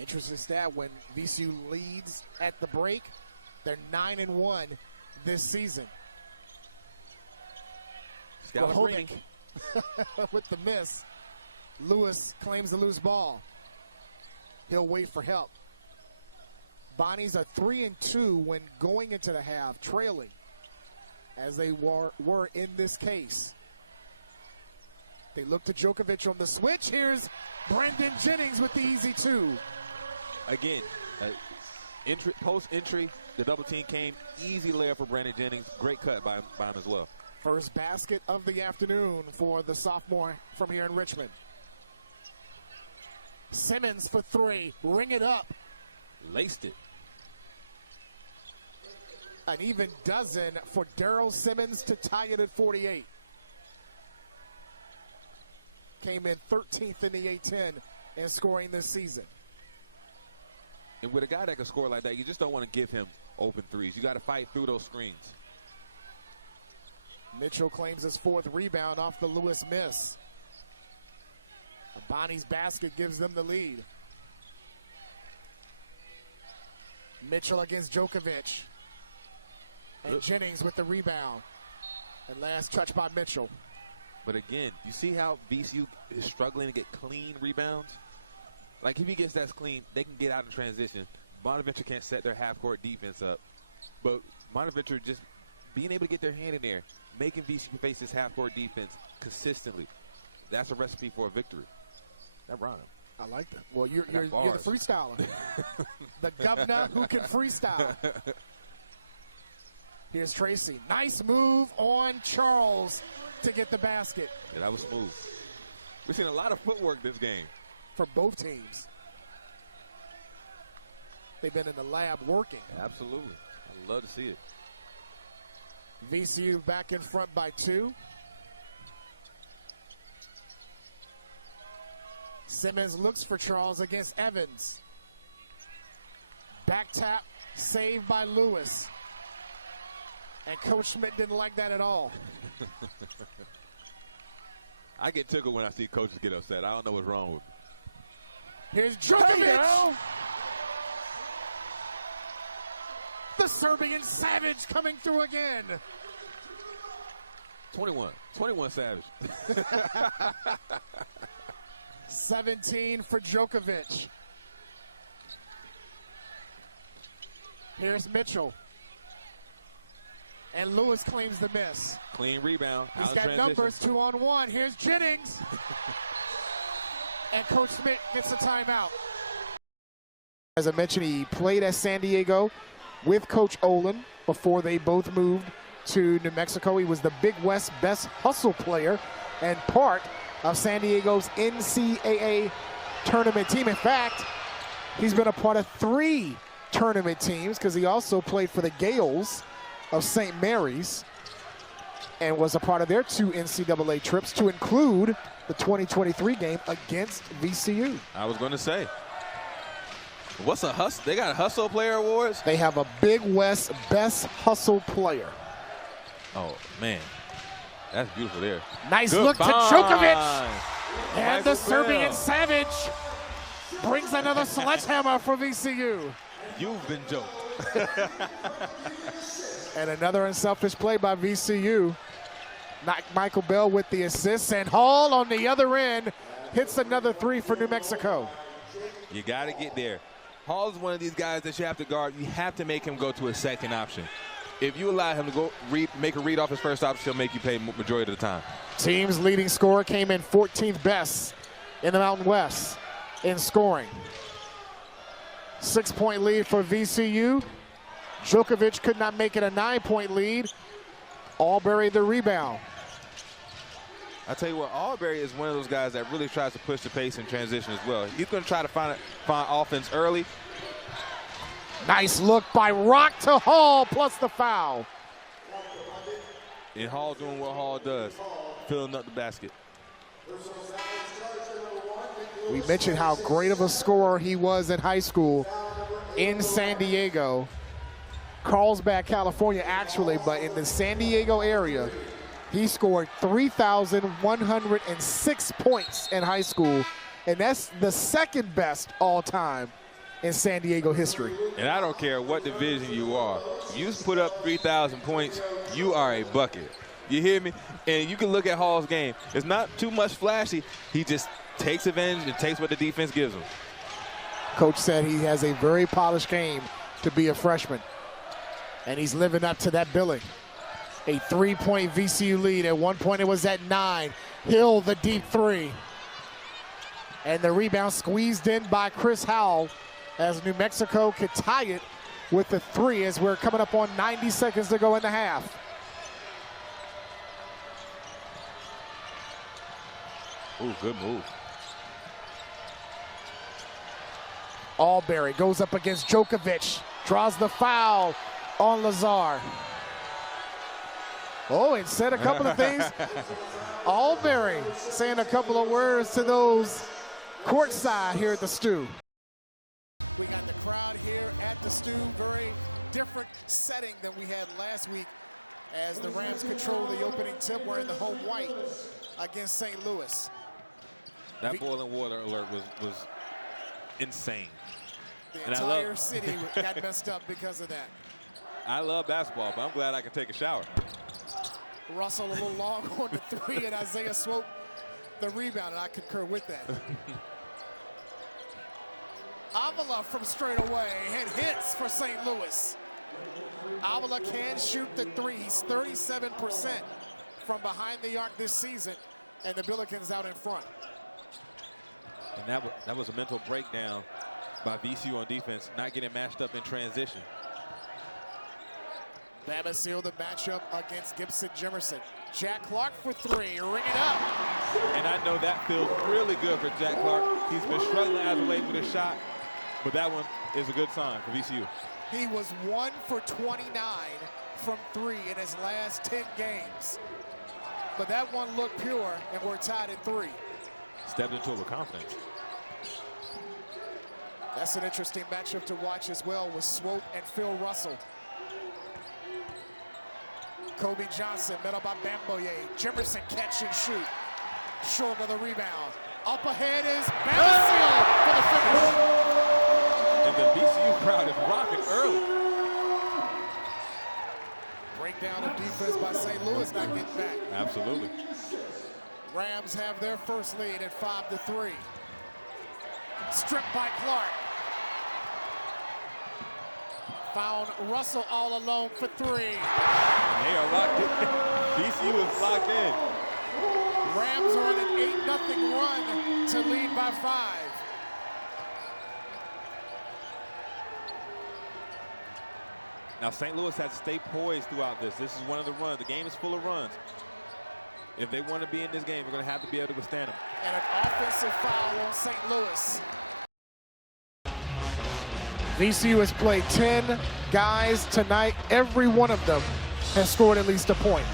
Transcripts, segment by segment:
Interesting stat, when VCU leads at the break, they're 9-1 this season. Hovick with the miss. Lewis claims the loose ball. He'll wait for help. Bonnies are 3-2 when going into the half, trailing, as they were in this case. They look to Djokovic on the switch. Here's Brendan Jennings with the easy two. Again, post-entry, the double team came. Easy layup for Brandon Jennings. Great cut by him as well. First basket of the afternoon for the sophomore from here in Richmond. Simmons for three. Ring it up. Laced it. An even dozen for Daryl Simmons to tie it at 48. Came in 13th in the A-10 in scoring this season. And with a guy that can score like that, you just don't want to give him open threes. You got to fight through those screens. Mitchell claims his fourth rebound off the Lewis miss. Bonnie's basket gives them the lead. Mitchell against Djokovic. And Jennings with the rebound. And last touch by Mitchell. But again, you see how VCU is struggling to get clean rebounds? Like, if he gets that clean, they can get out in transition. Bonaventure can't set their half-court defense up. But Bonaventure just being able to get their hand in there, making VCU face this half-court defense consistently, that's a recipe for a victory. That rhymed. I like that. Well, you're the freestyler. The governor who can freestyle. Here's Tracy. Nice move on Charles to get the basket. Yeah, that was smooth. We've seen a lot of footwork this game. For both teams. They've been in the lab working. Absolutely. I'd love to see it. VCU back in front by 2. Simmons looks for Charles against Evans. Back tap, saved by Lewis. And Coach Schmidt didn't like that at all. I get tickled when I see coaches get upset. I don't know what's wrong with me. Here's Djokovic. The Serbian Savage coming through again. 21 Savage. 17 for Djokovic. Here's Mitchell. And Lewis claims the miss. Clean rebound. He's got numbers 2-on-1. Here's Jennings. And Coach Schmidt gets a timeout. As I mentioned, he played at San Diego with Coach Olin before they both moved to New Mexico. He was the Big West best hustle player and part of San Diego's NCAA tournament team. In fact, he's been a part of 3 tournament teams because he also played for the Gales of St. Mary's and was a part of their 2 NCAA trips, to include the 2023 game against VCU. I was going to say, what's a hustle? They got hustle player awards? They have a Big West best hustle player. Oh, man. That's beautiful there. Nice Good look find. to Djokovic. And the Michael Serbian Bell. Savage brings another sledgehammer for VCU. You've been joked. And another unselfish play by VCU. Michael Bell with the assist, and Hall on the other end hits another 3 for New Mexico. You got to get there. Hall is one of these guys that you have to guard. You have to make him go to a second option. If you allow him to go make a read off his first option, he'll make you pay majority of the time. Team's leading scorer came in 14th best in the Mountain West in scoring. 6-point lead for VCU. Djokovic could not make it a 9-point lead. Albury the rebound. I tell you what, Albury is one of those guys that really tries to push the pace in transition as well. He's going to try to find offense early. Nice look by Rock to Hall, plus the foul. And Hall doing what Hall does, filling up the basket. We mentioned how great of a scorer he was in high school in San Diego. Carlsbad, California, actually, but in the San Diego area, he scored 3,106 points in high school, and that's the second best all time in San Diego history. And I don't care what division you are. If you put up 3,000 points, you are a bucket. You hear me? And you can look at Hall's game. It's not too much flashy. He just takes advantage and takes what the defense gives him. Coach said he has a very polished game to be a freshman. And he's living up to that billing. A 3-point VCU lead. At one point it was at 9. Hill, the deep three. And the rebound squeezed in by Chris Howell as New Mexico could tie it with the 3 as we're coming up on 90 seconds to go in the half. Ooh, good move. Alberry goes up against Djokovic, draws the foul on Lazar. Oh, and said a couple of things. Alberry saying a couple of words to those courtside here at the Stew. We got the crowd here at the Stew, very different setting than we had last week as the Rams control the opening tip wearing the home white against St. Louis. That boiling water alert was insane. And I love City got messed up because of that. I love basketball, but I'm glad I can take a shower. Russell a little long for the 3 and Isaiah Float the rebound. I concur with that. Avila from straight away and hits for St. Louis. Avila can shoot the 3. He's 37% from behind the arc this season, and the Billikens out in front. And that was a mental breakdown by VCU on defense, not getting matched up in transition. That'll seal the matchup against Gibson Jimerson. Jack Clark for 3, ringing up. And I know that feels really good for Jack Clark. He's been struggling out of the way with his shot, but that one is a good sign for VCU. He was 1 for 29 from 3 in his last 10 games. But that one looked pure, and we're tied at 3. Stepped into a confidence. That's an interesting matchup to watch as well with Swope and Phil Russell. Toby Johnson, met up by Bamboye. Jimerson catch and shoot. Silva the rebound. Up ahead is And the VCU crowd is rocking early. break down the defense by St. Louis back in back. Absolutely. Rams have their first lead at 5-3. Stripped by Clark. Found Russell all alone for 3. VCU is locked in. Rams won an 8-0 run to lead by 5. Now, St. Louis has to stay poised throughout this. This is one of the runs. The game is full of runs. If they want to be in this game, they're going to have to be able to stand them. And an offensive foul on St. Louis. VCU has played 10 guys tonight. Every one of them has scored at least a point.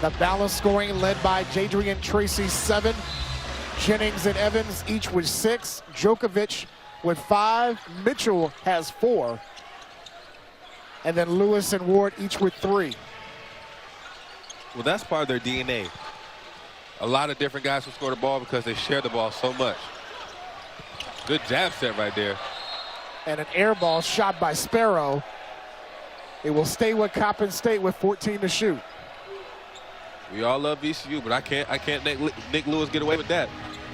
The balanced scoring led by Jadrian Tracy, 7. Jennings and Evans each with 6. Djokovic with 5. Mitchell has 4. And then Lewis and Ward each with 3. Well, that's part of their DNA. A lot of different guys who score the ball because they share the ball so much. Good jab set right there. And an air ball shot by Sparrow. It will stay with Coppin State with 14 to shoot. We all love VCU, but I can't let Nick Lewis get away with that.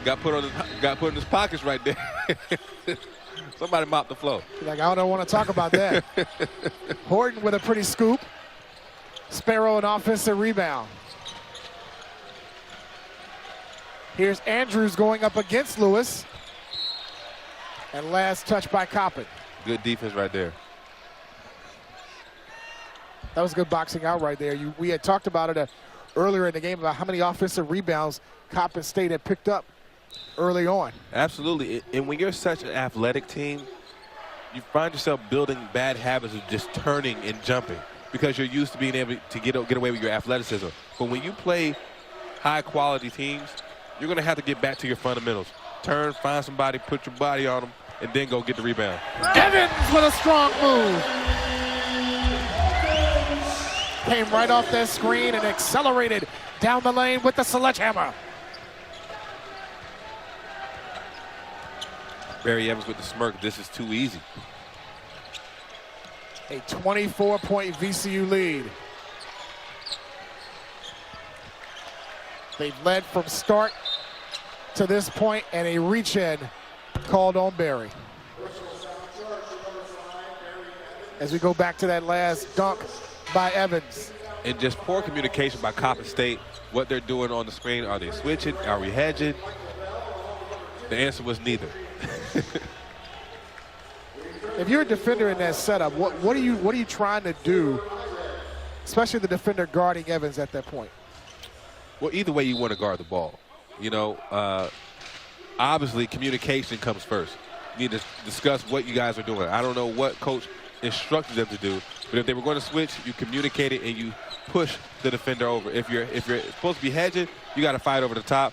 Got put in his pockets right there. Somebody mop the floor. Like, I don't want to talk about that. Horton with a pretty scoop. Sparrow an offensive rebound. Here's Andrews going up against Lewis. And last touch by Coppin. Good defense right there. That was good boxing out right there. We had talked about it earlier in the game about how many offensive rebounds Coppin State had picked up early on. Absolutely. And when you're such an athletic team, you find yourself building bad habits of just turning and jumping because you're used to being able to get away with your athleticism. But when you play high-quality teams, you're going to have to get back to your fundamentals. Turn, find somebody, put your body on them, and then go get the rebound. Evans with a strong move. Came right off that screen and accelerated down the lane with the sledgehammer. Barry Evans with the smirk. This is too easy. A 24-point VCU lead. They've led from start to this point, and a reach-in called on Barry. As we go back to that last dunk by Evans. And just poor communication by Coppin State. What they're doing on the screen, are they switching? Are we hedging? The answer was neither. If you're a defender in that setup, what are you trying to do, especially the defender guarding Evans at that point? Well, either way you want to guard the ball. You know, obviously communication comes first. You need to discuss what you guys are doing. I don't know what coach instructed them to do, but if they were going to switch, you communicate it and you push the defender over. If you're supposed to be hedging, you got to fight over the top.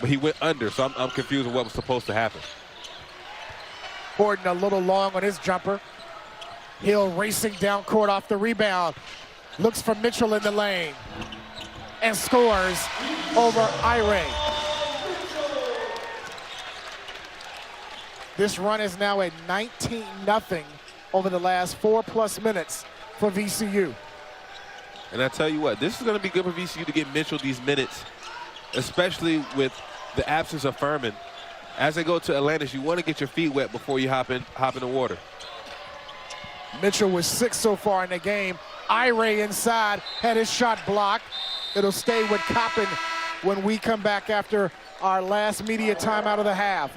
But he went under, so I'm confused with what was supposed to happen. Gordon a little long on his jumper. Hill racing down court off the rebound. Looks for Mitchell in the lane. And scores over Ire. This run is now at 19-0 over the last 4+ minutes for VCU. And I tell you what, this is going to be good for VCU to get Mitchell these minutes, especially with the absence of Furman. As they go to Atlantis, you want to get your feet wet before you hop in the water. Mitchell was 6 so far in the game. Ire inside, had his shot blocked. It'll stay with Coppin when we come back after our last media timeout of the half.